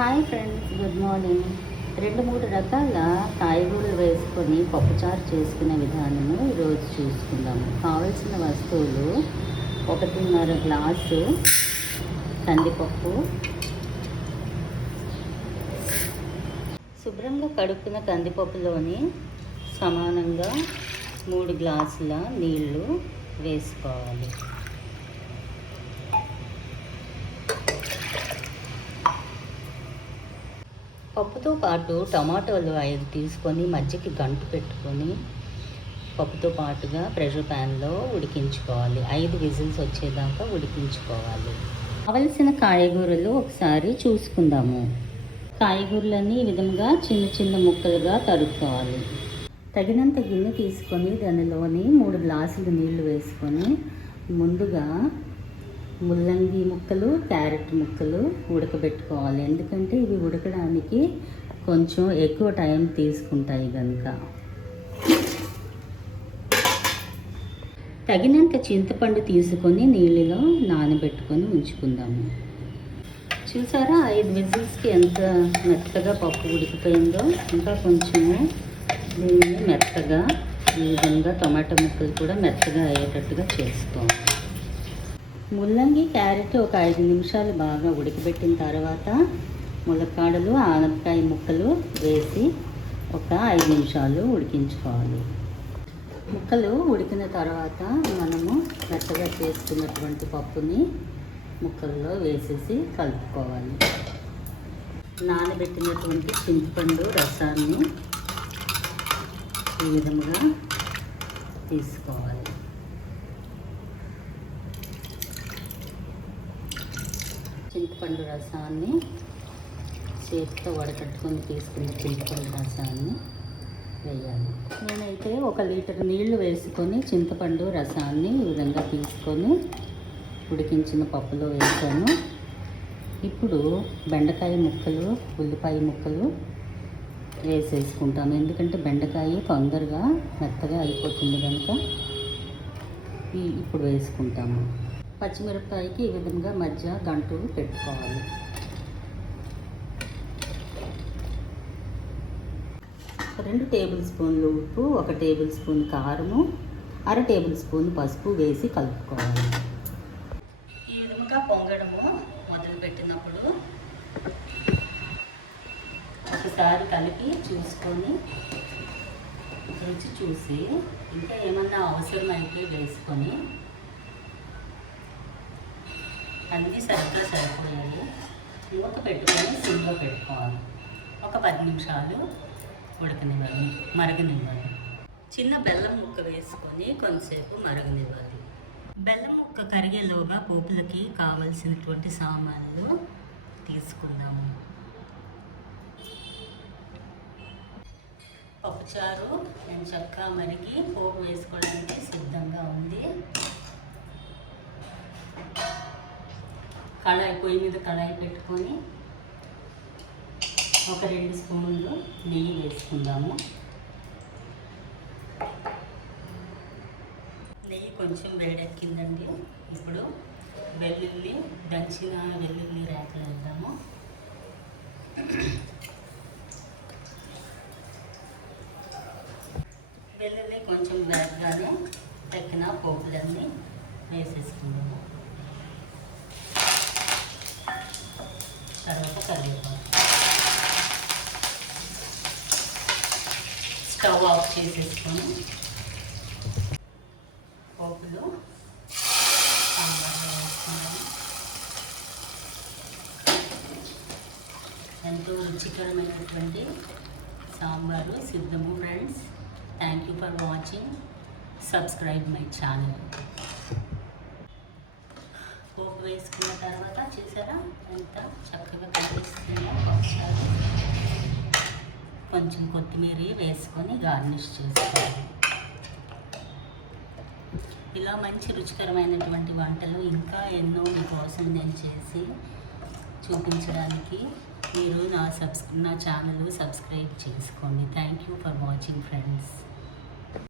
Hi friends, good morning. 2-3 రకాల కాయగూరలు వేసుకొని పప్పుచారు చేసుకునే విధానము ఈరోజు చూసుకుందాము. కావలసిన వస్తువులు 1.5 గ్లాసు కందిపప్పు, శుభ్రంగా కడుక్కున్న కందిపప్పులోని సమానంగా 3 గ్లాసుల నీళ్లు వేసుకోవాలి. పప్పుతో పాటు టమాటోలు 5 తీసుకొని మధ్యకి గంటు పెట్టుకొని పప్పుతో పాటుగా ప్రెషర్ ప్యాన్లో ఉడికించుకోవాలి. 5 విజిల్స్ వచ్చేదాకా ఉడికించుకోవాలి. కావలసిన కాయగూరలు ఒకసారి చూసుకుందాము. కాయగూరలన్నీ ఈ విధంగా చిన్న చిన్న ముక్కలుగా తరుక్కోవాలి. తగినంత గిన్నె తీసుకొని దానిలోని 3 గ్లాసులు నీళ్లు వేసుకొని ముందుగా ముల్లంగి ముక్కలు, క్యారెట్ ముక్కలు ఉడకబెట్టుకోవాలి. ఎందుకంటే ఇవి ఉడకడానికి కొంచెం ఎక్కువ టైం తీసుకుంటాయి కనుక. తగినంత చింతపండు తీసుకొని నీళ్ళలో నానబెట్టుకొని ఉంచుకుందాము. చూసారా, 5 విజిల్స్కి ఎంత మెత్తగా పప్పు ఉడికిపోయిందో. ఇంకా కొంచెము దీన్ని మెత్తగా ఈ విధంగా టమాటా ముక్కలు కూడా మెత్తగా అయ్యేటట్టుగా చేసుకోవాలి. ముల్లంగి, క్యారెట్ ఒక 5 నిమిషాలు బాగా ఉడకబెట్టిన తర్వాత ములక్కాడలు, ఆనపకాయ ముక్కలు వేసి ఒక 5 నిమిషాలు ఉడికించుకోవాలి. ముక్కలు ఉడికిన తర్వాత మనము మెత్తగా చేసుకున్నటువంటి పప్పుని ముక్కల్లో వేసేసి కలుపుకోవాలి. నానబెట్టినటువంటి చింతపండు రసాన్ని ఈ విధంగా తీసుకోవాలి. చింతపండు రసాన్ని చేతితో వడకట్టుకొని తీసుకున్న చింతపండు రసాన్ని వేయాలి. నేనైతే 1 లీటర్ నీళ్లు వేసుకొని చింతపండు రసాన్ని ఈ విధంగా తీసుకొని ఉడికించిన పప్పులో వేసాను. ఇప్పుడు బెండకాయ ముక్కలు, ఉల్లిపాయ ముక్కలు వేసేసుకుంటాను. ఎందుకంటే బెండకాయ తొందరగా మెత్తగా అయిపోతుంది కనుక ఇప్పుడు వేసుకుంటాము. పచ్చిమిరపకాయకి ఈ విధంగా మధ్య గంటు పెట్టుకోవాలి. ఒక 2 టేబుల్ స్పూన్లు ఉప్పు, 1 టేబుల్ స్పూన్ కారము, 1/2 టేబుల్ స్పూన్ పసుపు వేసి కలుపుకోవాలి. ఈ విధంగా పొంగడము మొదలుపెట్టినప్పుడు ఒకసారి కలిపి చూసుకొని రుచి చూసి ఇంకా ఏమన్నా అవసరమైతే వేసుకొని అన్నీ సరిగ్గా సరిపోయాయి. మూత పెట్టుకొని సిమ్లో పెట్టుకోవాలి. ఒక 10 నిమిషాలు ఉడకనివ్వాలి, మరగనివ్వాలి. చిన్న బెల్లం ముక్క వేసుకొని కొంతసేపు మరగనివ్వాలి. బెల్లం ముక్క కరిగేలోగా పోపులకి కావలసినటువంటి సామాన్లు తీసుకుందాము. పప్పుచారు నేను చక్కగా మరిగి పోపు వేసుకోవడానికి సిద్ధంగా ఉంది. పొయ్యి మీద కళాయి పెట్టుకొని ఒక 2 స్పూన్లు నెయ్యి వేసుకుందాము. నెయ్యి కొంచెం వేడెక్కిందండి. ఇప్పుడు దంచిన వెల్లుల్లి రేకలు వేద్దాము. వెల్లుల్లి కొంచెం వేగగానే తక్కిన పోపులన్నీ వేసేసుకుందాము. తర్వాత కరివేపాకు. స్టవ్ ఆఫ్ చేసేసుకొని పోపులో సాంబార్లో వేసుకున్నాము. ఎంతో రుచికరమైనటువంటి సాంబారు సిద్ధము friends. Thank you for watching. Subscribe my channel. పోపు వేసుకున్న తర్వాత చూసారా ఎంత చక్కగా కనిపిస్తుందో. ఒకసారి కొంచెం కొత్తిమీర వేసుకొని గార్నిష్ చేసుకోవాలి. ఇలా మంచి రుచికరమైనటువంటి వంటలు ఇంకా ఎన్నో మీకోసం నేను చేసి చూపించడానికి మీరు నా ఛానల్ సబ్స్క్రైబ్ చేసుకోండి. Thank you for watching friends.